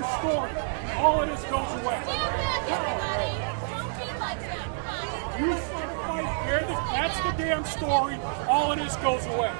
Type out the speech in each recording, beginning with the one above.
damn story. All of this goes away. You fight, that's the damn story. All of this goes away.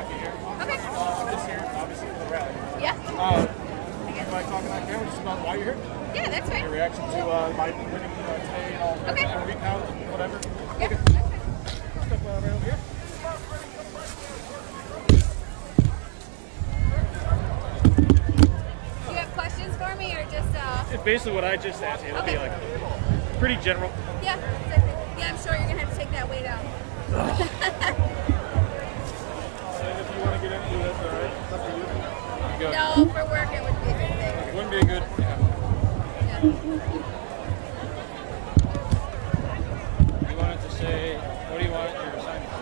Milwaukee here. Okay. This year, obviously, for the rally. Yeah. Am I talking on camera just about why you're here? Yeah, that's fine. Your reaction to my winning today and all Okay. and recount and whatever? Yeah, Okay. that's fine. Step right over here. Do you have questions for me or just It's basically what I just asked you. It'll be Okay. like pretty general. yeah, that's it. Yeah, I'm sure you're gonna have to take that way down. And if you want to get into it, all right. It's up to you. Good. No, for work it would be a good thing. It wouldn't be a good. Yeah. Yeah. You wanted to say, what do you want your assignment?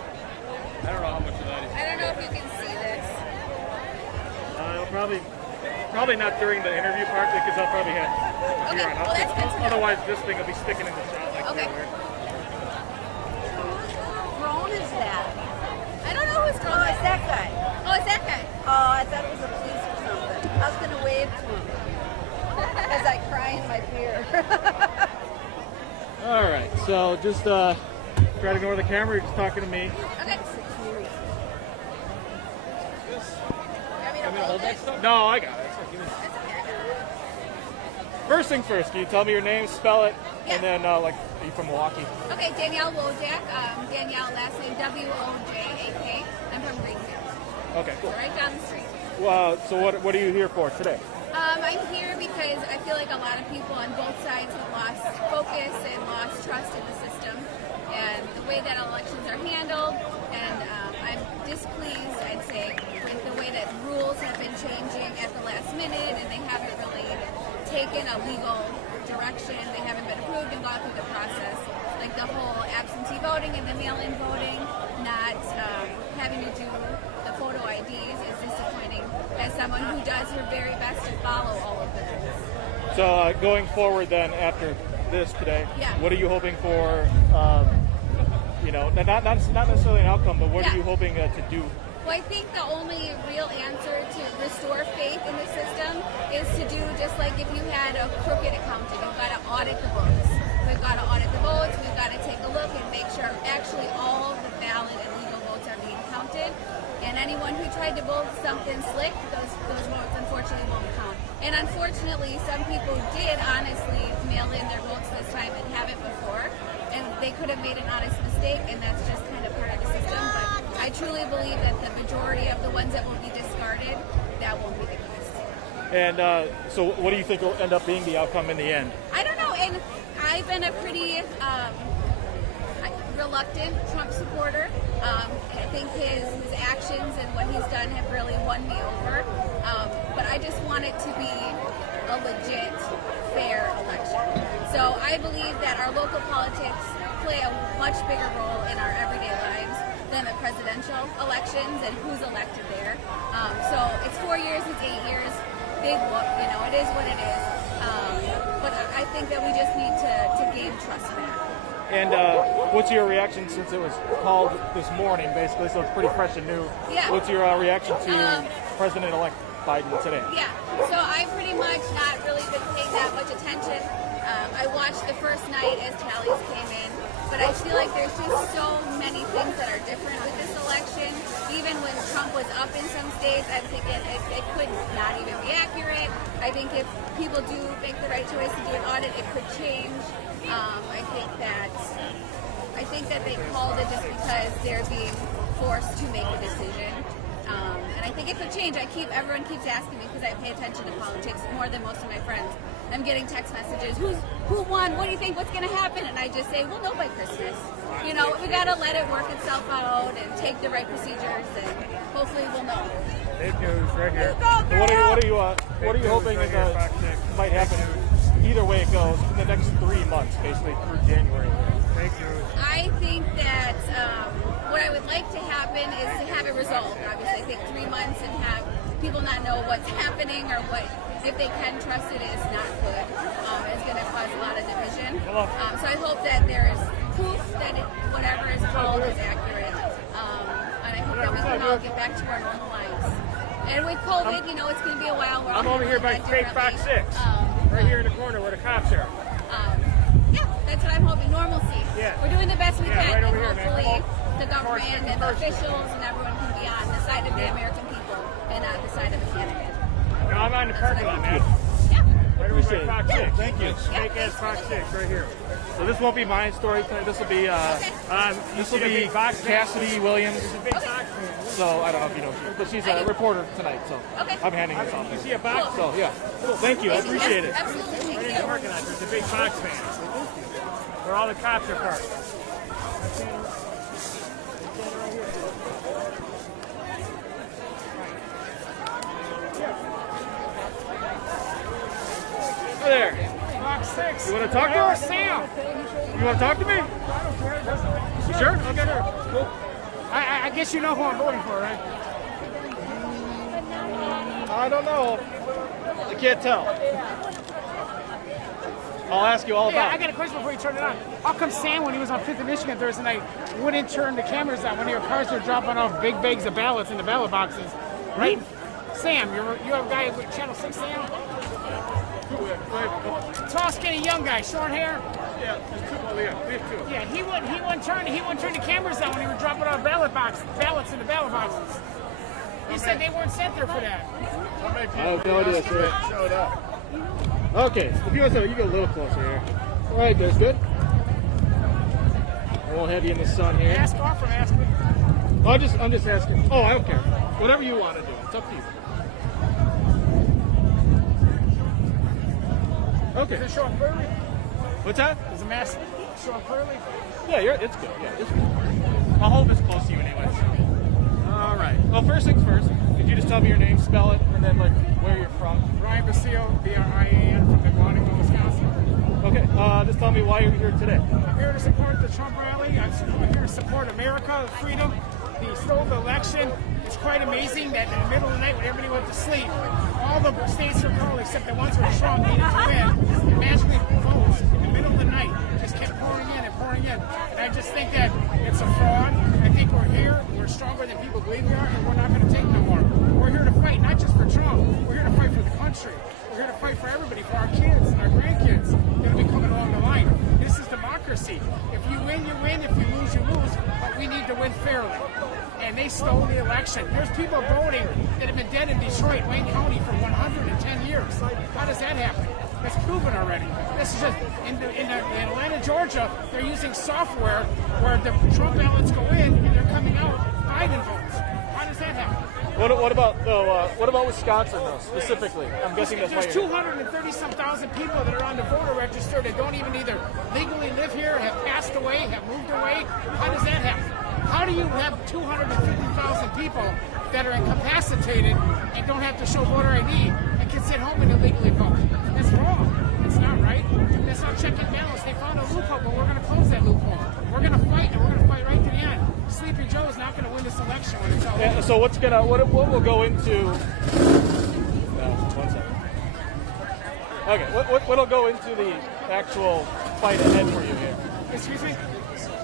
I don't know how much of that is. I don't know if you can see this. Probably not during the interview part because I'll probably have Okay, here on well, up. that's good to know. Otherwise, this thing will be sticking in the shot like Okay. everywhere. Drone is that? I don't know who's Oh, drone it's that guy. Oh, it's that guy. Oh, I thought it was a police or something. I was gonna wave to him as I cry in my beer. All right, so just try to ignore the camera. You're just talking to me. Okay. You want me to hold it? stuff? No, I got it. That's okay. First thing first, can you tell me your name, spell it, Yeah. and then are you from Milwaukee? Okay, Danielle Wojak. Danielle, last name Wojak. I'm from Greenfield. Okay, cool. Right down the street. Well, so what are you here for today? I'm here because I feel like a lot of people on both sides have lost focus and lost trust in the system and the way that elections are handled. And I'm displeased, I'd say, with the way that rules have been changing at the last minute and they haven't really taken a legal direction. They haven't been approved and gone through the process. Like the whole absentee voting and the mail-in voting, not having to do the photo IDs is disappointing as someone who does her very best to follow all of this. So going forward then after this today, Yeah. what are you hoping for, not necessarily an outcome, but what Yeah. are you hoping to do? Well, I think the only real answer to restore faith in the system is to do just like if you had a crooked accountant, you've got to audit the books. We've got to audit the votes, we've got to take a look and make sure actually all the valid and legal votes are being counted. And anyone who tried to vote something slick, those votes unfortunately won't count. And unfortunately, some people did honestly mail in their votes this time and haven't before. And they could have made an honest mistake, and that's just kind of part of the system. But I truly believe that the majority of the ones that will be discarded, that won't be the case. And so what do you think will end up being the outcome in the end? I don't know, and I've been a pretty reluctant Trump supporter. I think his actions and what he's done have really won me over. But I just want it to be a legit, fair election. So I believe that our local politics play a much bigger role in our everyday lives than the presidential elections and who's elected there. So it's 4 years, it's 8 years. Big whoop, it is what it is. But I think that we just need to gain trust back. And what's your reaction since it was called this morning, basically, so it's pretty fresh and new? Yeah. What's your reaction to President-elect Biden today? Yeah, so I've pretty much not really been paying that much attention. I watched the first night as tallies came in, but I feel like there's just so many things that are different with this election. Even when Trump was up in some states, I'm thinking it could not even be accurate. I think if people do make the right choice to do an audit, it could change. I think that they called it just because they're being forced to make a decision. And I think it could change. Everyone keeps asking me because I pay attention to politics more than most of my friends. I'm getting text messages. Who won? What do you think? What's going to happen? And I just say, we'll know by Christmas. We got to let it work itself out and take the right procedures, and hopefully we'll know. Fake news right here. Go, So what are you hoping might happen? Either way it goes in the next 3 months, basically through January. Fake news. I think that what I would like to happen is to have it resolved. Obviously, I think 3 months and have people not know what's happening or what, if they can trust it, is not good. It's going to cause a lot of division. So I hope that there is proof that whatever is called is accurate. And I hope that we can all get back to our normal lives. And with COVID, it's going to be a while. I'm over here by fake Fox 6, right here in the corner where the cops are. Yeah, that's what I'm hoping. Normalcy. Yeah. We're doing the best we can, right and over here, man. hopefully the government and the officials and everyone can be on this side of the American people and not the side of the candidate. No, I'm on the parking lot, man. Yeah. Right over by Appreciate it. Fox 6. Thank you. Fake ass Fox 6 right here. So this won't be my story tonight. This will be Cassidy Williams. There's a big box fan. So I don't know if you know, but she's a reporter tonight. So Okay. I'm handing this You off. see a box? So yeah. Cool. Thank you. I appreciate it. Absolutely. Right in the parking lot, there's a big Fox fan. Where all the cops are parked. Hi there. Fox 6. You want to talk to us? Sam. You want to talk to me? You sure? Okay. Cool. I guess you know who I'm voting for, right? I don't know. I can't tell. I'll ask you all Yeah, about I it. got a question before you turn it on. How come Sam, when he was on 5th and Michigan Thursday night, wouldn't turn the cameras on when your cars were dropping off big bags of ballots in the ballot boxes? Right? Sam, you have a guy with Channel 6, Sam? Tall, skinny, young guy, short hair. Yeah, there's two. We have two. Yeah, he wouldn't turn the cameras on when he was dropping off ballots in the ballot boxes. He said they weren't sent there for that. I have no idea, sir. Showed up. Okay, if you want to, you get a little closer here. All right, that's good. I won't have you in the sun here. Ask off from asking. I'm just asking. Oh, I don't care. Whatever you want to do, it's up to you. Okay. Does it show up clearly? What's that? Does the mask show up clearly? Yeah, it's good. Yeah, it's good. I'll hold this close to you anyways. All right. Well, first things first. Could you just tell me your name, spell it, and then like where you're from? Ryan Basile, B-R-I-A-N, from Milwaukee, Wisconsin. Okay. Just tell me why you're here today. I'm here to support the Trump rally. I'm here to support America, freedom. He stole the election. It's quite amazing that in the middle of the night when everybody went to sleep, all the states were called except the ones where Trump needed to win. And magically votes in the middle of the night just kept pouring in and pouring in. And I just think that it's a fraud. I think we're here. We're stronger than people believe we are, and we're not going to take no more. We're here to fight, not just for Trump. We're here to fight for the country. We're here to fight for everybody, for our kids and our grandkids that will be coming along the line. This is democracy. If you win, you win. If you lose, you lose. But we need to win fairly. And they stole the election. There's people voting that have been dead in Detroit, Wayne County, for 110 years. How does that happen? That's proven already. This is just in Atlanta, Georgia. They're using software where the Trump ballots go in and they're coming out Biden votes. How does that happen? What about Wisconsin though specifically? I'm guessing that's why There's you're 230-some thousand people that are on the voter register that don't even either legally live here, have passed away, have moved away. How does that happen? How do you have 250,000 people that are incapacitated and don't have to show voter ID and can sit home and illegally vote? That's wrong. That's not right. That's not check and balance. They found a loophole, but we're going to close that loophole. We're going to fight, and we're going to fight right to the end. Sleepy Joe is not going to win this election when it's all over. So what will go into? One second. Okay, what'll go into the actual fight ahead for you here? Excuse me?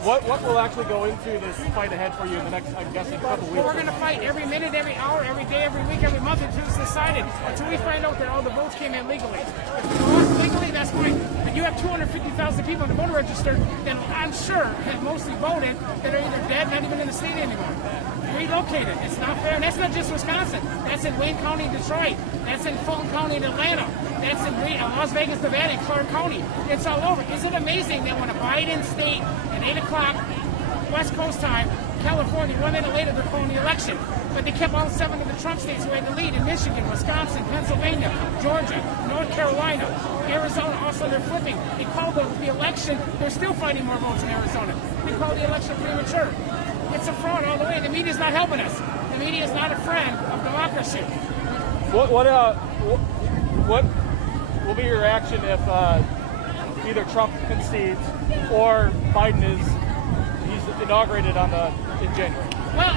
What will actually go into this fight ahead for you in the next, I'm guessing, couple weeks? Well, we're going to fight every minute, every hour, every day, every week, every month until it's decided. Until we find out that all the votes came in legally. If we lost legally, that's fine. But you have 250,000 people on the voter register that I'm sure have mostly voted that are either dead, not even in the state anymore. Relocated. It's not fair. And that's not just Wisconsin. That's in Wayne County, Detroit. That's in Fulton County, in Atlanta. That's in Las Vegas, Nevada, and Clark County. It's all over. Is it amazing that when a Biden state at 8 o'clock West Coast time, California, 1 minute later, they're calling the election. But they kept all 7 of the Trump states who had the lead in Michigan, Wisconsin, Pennsylvania, Georgia, North Carolina, Arizona. Also, they're flipping. They called the election. They're still finding more votes in Arizona. They called the election premature. It's a fraud all the way. The media's not helping us. The media is not a friend of democracy. What will be your reaction if either Trump concedes or Biden he's inaugurated in January? Well,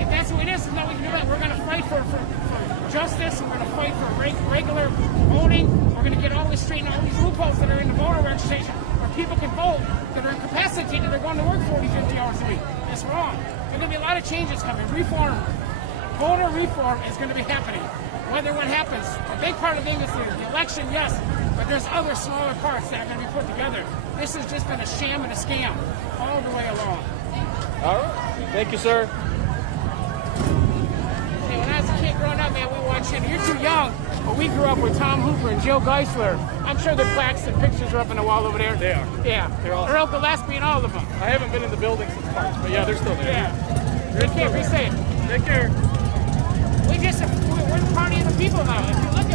if that's what it is, no, we can do that. We're going to fight for justice. We're going to fight for regular voting. We're going to get all this straightened out, all these loopholes that are in the voter registration where people can vote that are incapacitated. They're going to work 40, 50 hours a week. That's wrong. There's going to be a lot of changes coming. Reform, voter reform is going to be happening. Whether what happens, a big part of the thing is the election, yes, but there's other smaller parts that are going to be put together. This has just been a sham and a scam all the way along. All right. Thank you, sir. growing up, man, we watched, and you're too young, but we grew up with Tom Hooper and Joe Geisler. I'm sure the plaques and pictures are up on the wall over there. They are. Yeah. They're awesome. Earl Gillespie and all of them. I haven't been in the building since March, but yeah, they're still there. Yeah. They can't be safe. Take care. We're the party of the people now. If you look